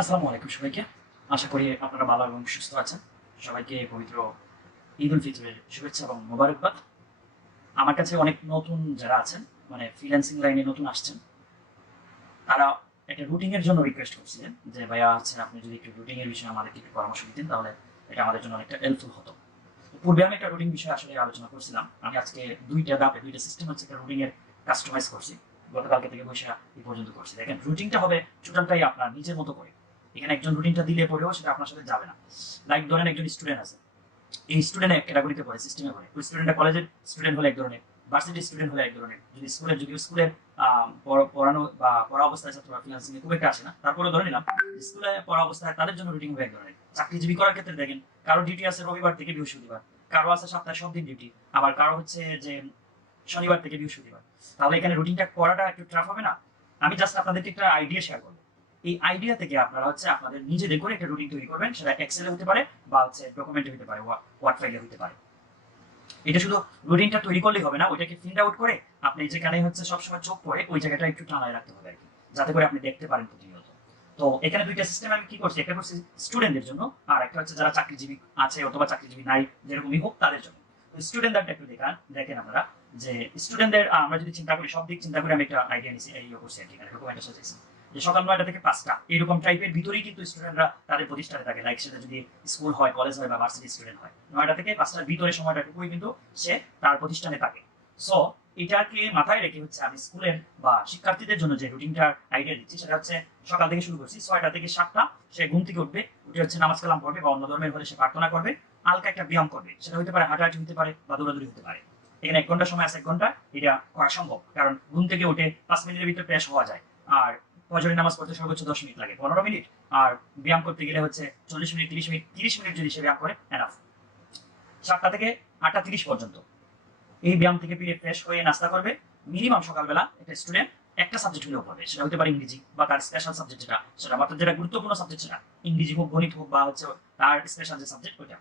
আসসালামু আলাইকুম সবাইকে। আশা করি আপনারা ভালো এবং সুস্থ আছেন। সবাইকে পবিত্র ঈদ উল ফিতরের শুভেচ্ছা এবং মোবারকবাদ। আমার কাছে অনেক নতুন যারা আছেন মানে ফ্রিল্যান্সিং লাইনে নতুন আসছেন, তারা একটা রুটিং এর জন্য রিকোয়েস্ট করছিলেন যে, ভাইয়া আছে আপনি যদি একটু রুটিং এর বিষয়ে আমাদেরকে একটু পরামর্শ দিতেন, তাহলে এটা আমাদের জন্য অনেকটা হেল্পফুল হতো। পূর্বে আমি একটা রুটিং বিষয়ে আসলে আলোচনা করছিলাম। আমি আজকে দুইটা ধাপে দুইটা সিস্টেম হচ্ছে একটা রুটিং এর কাস্টমাইজ করছি। গতকালকে থেকে বসে এই পর্যন্ত করছি। দেখেন রুটিনটা হবে টোটালটাই আপনার নিজের মতো করে। এখানে একজন রুটিনটা দিলে পরেও সেটা আপনার সাথে যাবে না। লাইক ধরেন একজন স্টুডেন্ট আছে। এই স্টুডেন্ট ক্যাটাগরিতে পড়ে সিস্টেমে পড়ে। ওই স্টুডেন্টটা কলেজের স্টুডেন্ট হলে এক ধরনের ভার্সিটি স্টুডেন্ট হলে এক ধরনের। যদি স্কুলের যদি স্কুলের পড়ানো বা পড়া অবস্থায় ছাত্ররা ফিনান্সিং খুব একটা আসে না তারপরে ধরে নিলাম স্কুলে পড়া অবস্থায় তাদের জন্য রুটিন হবে এক ধরনের। চাকরিজীবী করার ক্ষেত্রে দেখেন, কারও ডিউটি আছে রবিবার থেকে বৃহস্পতিবার, কারও আছে সপ্তাহে সব দিন ডিউটি আবার কারও হচ্ছে যে শনিবার থেকে বৃহস্পতিবার। তাহলে এখানে রুটিনটা করাটা একটু ট্রাফ হবে না? আমি জাস্ট আপনাদেরকে একটা আইডিয়া শেয়ার করব। এই আইডিয়া থেকে আপনারা হচ্ছে আপনাদের নিজেদের করে একটা রুটিন তৈরি করবেন, সেটা এক্সেলে হতে পারে বা হচ্ছে ডকুমেন্টে হতে পারে ওয়ার্ড ফাইলে হতে পারে। এটা শুধু রুটিনটা তৈরি করলেই হবে না, ওইটাকে প্রিন্ট আউট করে আপনি যেখানে হচ্ছে সবসময় চোখ পড়ে, ওই জায়গাটা একটু টানায় রাখতে হবে আর কি যাতে করে আপনি দেখতে পারেন প্রতিনিয়ত। তো এখানে দুইটা সিস্টেম আমি কি করছি, একটা করছি স্টুডেন্টদের জন্য, আর একটা হচ্ছে যারা চাকরিজীবী আছে অথবা চাকরিজীবী নাই, যেরকমই হোক তাদের জন্য। স্টুডেন্টদের একটু দেখান, দেখেন আপনারা যে স্টুডেন্টদের আমরা যদি চিন্তা করি, সব দিক চিন্তা করে আমি একটা আইডিয়া নিছি, এই করছি আর কি ডকুমেন্টে সাজাইছি সকাল নয়টা থেকে পাঁচটা, এরকম টাইপের ভিতরেই কিন্তু স্টুডেন্টরা তাদের প্রতিষ্ঠানে থাকে। লাইক সেটা যদি স্কুল হয় কলেজ হয় বা ভার্সিটি স্টুডেন্ট হয়, নয়টা থেকে পাঁচটার ভিতরে সময়টাটুকুই কিন্তু সে তার প্রতিষ্ঠানে থাকে। সো এটাকে মাথায় রেখে হচ্ছে আমি স্কুলের বা শিক্ষার্থীদের জন্য যে রুটিনটার আইডিয়া দিচ্ছি, সেটা হচ্ছে সকাল থেকে শুরু করছি, ছয়টা থেকে সাতটা, সে ঘুম থেকে উঠবে, উঠে হচ্ছে নামাজ কালাম পড়বে বা অন্য ধর্মের হলে সে প্রার্থনা করবে, হালকা একটা ব্যায়াম করবে। সেটা হতে পারে, হাঁটাহাঁটি হতে পারে বা দৌড়াদৌড়ি হতে পারে। এখানে এক ঘণ্টা সময় আছে, এক ঘণ্টা, এটা করা সম্ভব। কারণ ঘুম থেকে উঠে পাঁচ মিনিটের ভিতরে ফ্রেশ হওয়া যায়। আর ফজরের নামাজ পড়তে সর্বোচ্চ দশ মিনিট লাগে, পনেরো মিনিট। আর ব্যায়াম করতে গেলে হচ্ছে চল্লিশ মিনিট, তিরিশ মিনিট তিরিশ মিনিট যদি সে ব্যায়াম করে এনাফ সাতটা থেকে আটটা তিরিশ পর্যন্ত। এই ব্যায়াম থেকে ফিরে ফ্রেশ হয়ে নাস্তা করবে। মিনিমাম সকালবেলা একটা স্টুডেন্ট একটা সাবজেক্ট হলেও পড়বে। সেটা হতে পারে ইংরেজি বা তার স্পেশাল সাবজেক্ট যেটা, সেটা অর্থাৎ যেটা গুরুত্বপূর্ণ সাবজেক্ট সেটা। ইংরেজি হোক, গণিত হোক বা হচ্ছে তার স্পেশাল যে সাবজেক্ট ওইটা।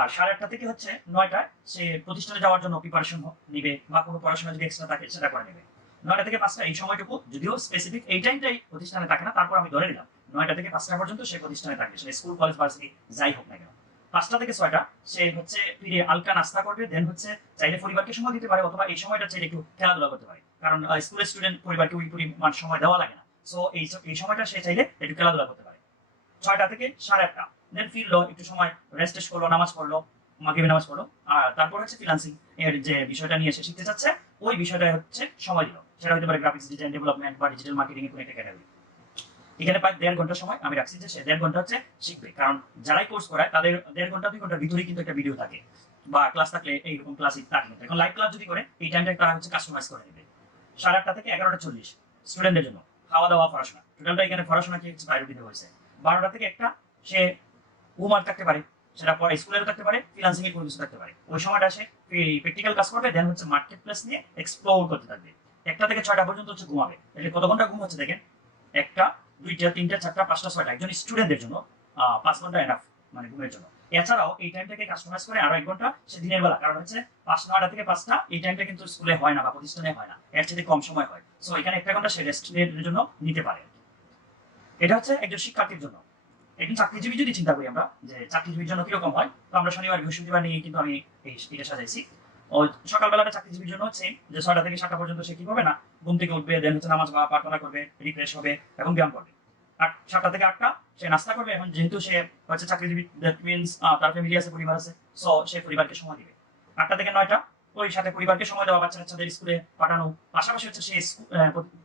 আর সাড়ে আটটা থেকে হচ্ছে নয়টা সে প্রতিষ্ঠানে যাওয়ার জন্য প্রিপারেশন নিবে বা কোনো পড়াশোনা যদি এক্সট্রা থাকে সেটা করে নেবে। নয়টা থেকে পাঁচটা এই সময়টুকু, যদিও স্পেসিফিক এই টাইমটাই প্রতিষ্ঠানে থাকে না, তারপর আমি ধরে নিলাম, নয়টা থেকে পাঁচটা পর্যন্ত সে প্রতিষ্ঠানে থাকে, সে স্কুল কলেজ ভার্সিটি যাই হোক না কেন। পাঁচটা থেকে ছয়টা, সে হচ্ছে ফিরে হালকা নাস্তা করবে দেন হচ্ছে চাইলে পরিবারকে সময় দিতে পারে, অথবা এই সময়টা চাইলে একটু খেলাধুলা করতে পারে। কারণ স্কুলের স্টুডেন্ট পরিবারকে ওই পরিমাণ সময় দেওয়া লাগে না। সো এই এই সময়টা সে চাইলে একটু খেলাধুলা করতে পারে। ছয়টা থেকে সাড়ে আটটা দেন ফিরলো, একটু সময় রেস্ট করল, নামাজ পড়ল, মাগরিবের নামাজ পড়ল, আর তারপর হচ্ছে ফ্রিল্যান্সিং এর যে বিষয়টা নিয়ে সে শিখতে চাচ্ছে ওই বিষয়টা হচ্ছে সময় দিল সেটা হতে পারে গ্রাফিক্স ডিজাইন ডেভেলপমেন্ট বা ডিজিটাল মার্কেটিং এর কোনো একটা ক্যাটাগরি এখানে প্রায় দেড় ঘণ্টা সময় আমি রাখছি যে সে দেড় ঘণ্টা হচ্ছে শিখবে। কারণ যারাই কোর্স করায়, তাদের দেড় ঘণ্টা, দুই ঘণ্টার ভিতরেই কিন্তু একটা ভিডিও থাকে বা ক্লাস থাকলে এইরকম ক্লাসই থাকে। এখন লাইভ ক্লাস যদি করে, এই টাইমটা তারা হচ্ছে কাস্টমাইজ করে নেবে। সাড়ে আটটা থেকে এগারোটা চল্লিশ স্টুডেন্টদের জন্য খাওয়া দাওয়া পড়াশোনা টোটালটা এখানে পড়াশোনাকে হচ্ছে প্রায়োরিটি দিতে হয়েছে। বারোটা থেকে একটা সে হোমওয়ার্ক থাকতে পারে। সেটা পরে স্কুলেরও থাকতে পারে ফ্রিলান্সিং এর কোনো কিছু থাকতে পারে। ওই সময়টা সে প্র্যাকটিক্যাল কাজ করবে দেন হচ্ছে মার্কেট প্লেস নিয়ে এক্সপ্লোর করতে থাকবে। একটা থেকে ছয়টা পর্যন্ত হচ্ছে ঘুমাবে। এটা কত ঘণ্টা ঘুম হচ্ছে দেখেন? একটা, দুইটা, তিনটা, চারটা, পাঁচটা, ছয়টা, একজন স্টুডেন্টদের জন্য পাঁচ ঘণ্টা এনাফ মানে ঘুমের জন্য। এছাড়াও এই টাইমটাকে কাস্টমাইজ করে আরও এক ঘণ্টা সে দিনের বেলা, কারণ হচ্ছে পাঁচ, নয়টা থেকে পাঁচটা, এই টাইমটা কিন্তু স্কুলে হয় না বা প্রতিষ্ঠানে হয় না। এর চেয়ে কম সময় হয়। সো এখানে একটা ঘণ্টা সে রেস্টের জন্য নিতে পারে। এটা হচ্ছে একজন শিক্ষার্থীর জন্য। একজন চাকরিজীবী যদি চিন্তা করি আমরা, যে চাকরিজীবীর জন্য কীরকম হয়, তো আমরা শনিবার, বৃহস্পতিবার নিয়ে কিন্তু আমি এই এটা সাজাইছি। ও সকালবেলাটা চাকরিজীবীর জন্য হচ্ছে যে ছয়টা থেকে সাতটা পর্যন্ত সে কি করবে না, ঘুম থেকে উঠবে দেন হচ্ছে নামাজ বা প্রার্থনা করবে রিফ্রেশ হবে এবং ব্যায়াম করবে। আট সাতটা থেকে আটটা সে নাস্তা করবে, এখন যেহেতু সে হচ্ছে চাকরিজীবী দ্যাট মিনস তার ফ্যামিলি আছে, পরিবার আছে সো সে পরিবারকে সময় দিবে। আটটা থেকে নয়টা, ওই সাথে পরিবারকে সময় দেওয়া বাচ্চা বাচ্চাদের স্কুলে পাঠানো, পাশাপাশি হচ্ছে সে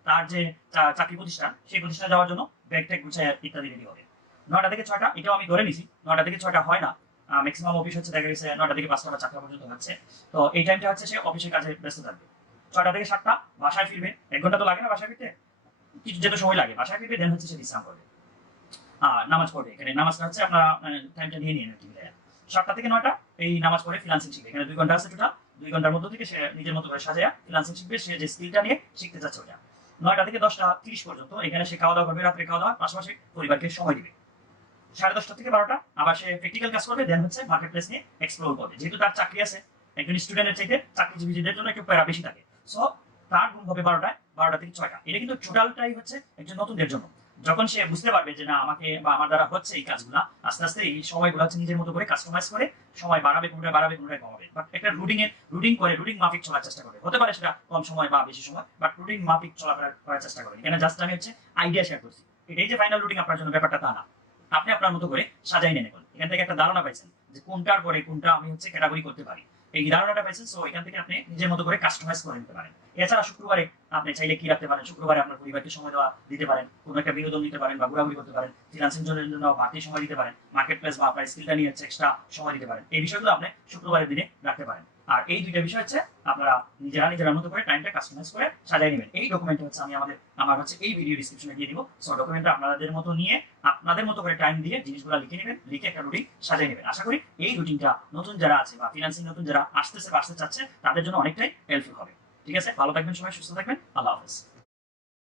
তার যে চাকরি প্রতিষ্ঠান, সেই প্রতিষ্ঠানে যাওয়ার জন্য ব্যাগ ট্যাগ গুছায় ইত্যাদি রেডি হবে। নয়টা থেকে ছয়টা, এটাও আমি ধরে নিছি, নয়টা থেকে ছয়টা হয় না। ম্যাক্সিমাম অফিস হচ্ছে দেখা গেছে নয়টা থেকে পাঁচটা চারটা পর্যন্ত হচ্ছে। তো এই টাইমটা হচ্ছে সে অফিসের কাজে ব্যস্ত থাকবে। ছয়টা থেকে সাতটা, বাসায় ফিরবে। এক ঘণ্টা তো লাগে না বাসায় ফিরতে? কিছু যেটা সময় লাগে, বাসায় ফিরবে দেন হচ্ছে সে বিশ্রাম করবে। আর নামাজ পড়বে। এখানে নামাজটা হচ্ছে আপনারা টাইমটা নিয়ে নিন একটু সাতটা থেকে নয়টা, এই নামাজ পড়ে ফ্রিলান্সিং শিখবে। এখানে দুই ঘণ্টা আছে টোটাল দুই ঘণ্টার মধ্যে থেকে সে নিজের মতো করে সাজায় ফ্রিলান্সিং শিখবে। সে যে স্কিলটা নিয়ে শিখতে চাচ্ছে ওটা। নয়টা থেকে দশটা তিরিশ পর্যন্ত, এখানে সে খাওয়া দাওয়া করবে, রাত্রে খাওয়া দাওয়া পাশাপাশি পরিবারকে সময় দিবে। সাড়ে দশটা থেকে বারোটা। আবার সে কাজ করবে দেন হচ্ছে মার্কেট প্লেস নিয়ে এক্সপ্লোর করবে। যেহেতু তার চাকরি আছে, একজন স্টুডেন্টের চাইতে চাকরিজীবীদের জন্য একটু প্যারা বেশি থাকে। সো তার হবে বারোটায়, বারোটা থেকে ছয়টা। এটা কিন্তু টোটালটাই হচ্ছে একজন নতুনদের জন্য। যখন সে বুঝতে পারবে যে না, আমাকে বা আমার দ্বারা হচ্ছে এই কাজগুলা, আস্তে আস্তে এই সময়গুলো হচ্ছে নিজের মতো করে কাস্টমাইজ করে সময় বাড়াবে, কোনটা বাড়াবে, কোনটা কমাবে। বাট একটা রুটিং এ রুটিং করে রুটিং মাফিক চলার চেষ্টা করবে হতে পারে সেটা কম সময় বা বেশি সময় বাট রুটিং মাফিক চলাফেরা করার চেষ্টা করবে এখানে জাস্ট আমি হচ্ছে আইডিয়া শেয়ার করছি। এটাই যে ফাইনাল রুটিং আপনার জন্য, ব্যাপারটা তা না। আপনি আপনার মতো করে সাজাই নেন এখন। এখান থেকে একটা ধারণা পাইছেন যে কোনটার পরে কোনটা আমি হচ্ছে ক্যাটাগরি করতে পারি। এই ধারণাটা পাইছেন সো এখান থেকে আপনি নিজের মতো করে কাস্টমাইজ করে নিতে পারেন। এছাড়া শুক্রবারে আপনি চাইলে কি রাখতে পারেন? শুক্রবারে আপনার পরিবারকে সময় দেওয়া দিতে পারেন, কোনো একটা বিনোদন দিতে পারেন বা ঘোরাঘুরি করতে পারেন জনের জন্য বাড়তি সময় দিতে পারেন মার্কেট প্লেস বা আপনার স্কিলটা নিয়ে হচ্ছে এক্সট্রা সময় দিতে পারেন। এই বিষয়গুলো আপনি শুক্রবারের দিনে রাখতে পারেন। আর এই দুইটা বিষয় হচ্ছে আপনারা নিজেরা নিজেরা মতো করে টাইমটা কাস্টমাইজ করে সাজাই নেবেন। এই ডকুমেন্ট হচ্ছে আমি আমাদের, আমার হচ্ছে এই ভিডিও ডিসক্রিপশনে দিয়ে দিব। সো ডকুমেন্টটা আপনাদের মতো নিয়ে, আপনাদের মতো করে টাইম দিয়ে জিনিসগুলো লিখে নেবেন, লিখে একটা রুটিন সাজিয়ে নেবেন। আশা করি এই রুটিনটা নতুন যারা আছে বা ফিনান্সিং নতুন যারা আসতেছে বা আসতে চাচ্ছে, তাদের জন্য অনেকটাই হেল্পফুল হবে। ঠিক আছে ভালো থাকবেন সবাই সুস্থ থাকবেন আল্লাহ হাফেজ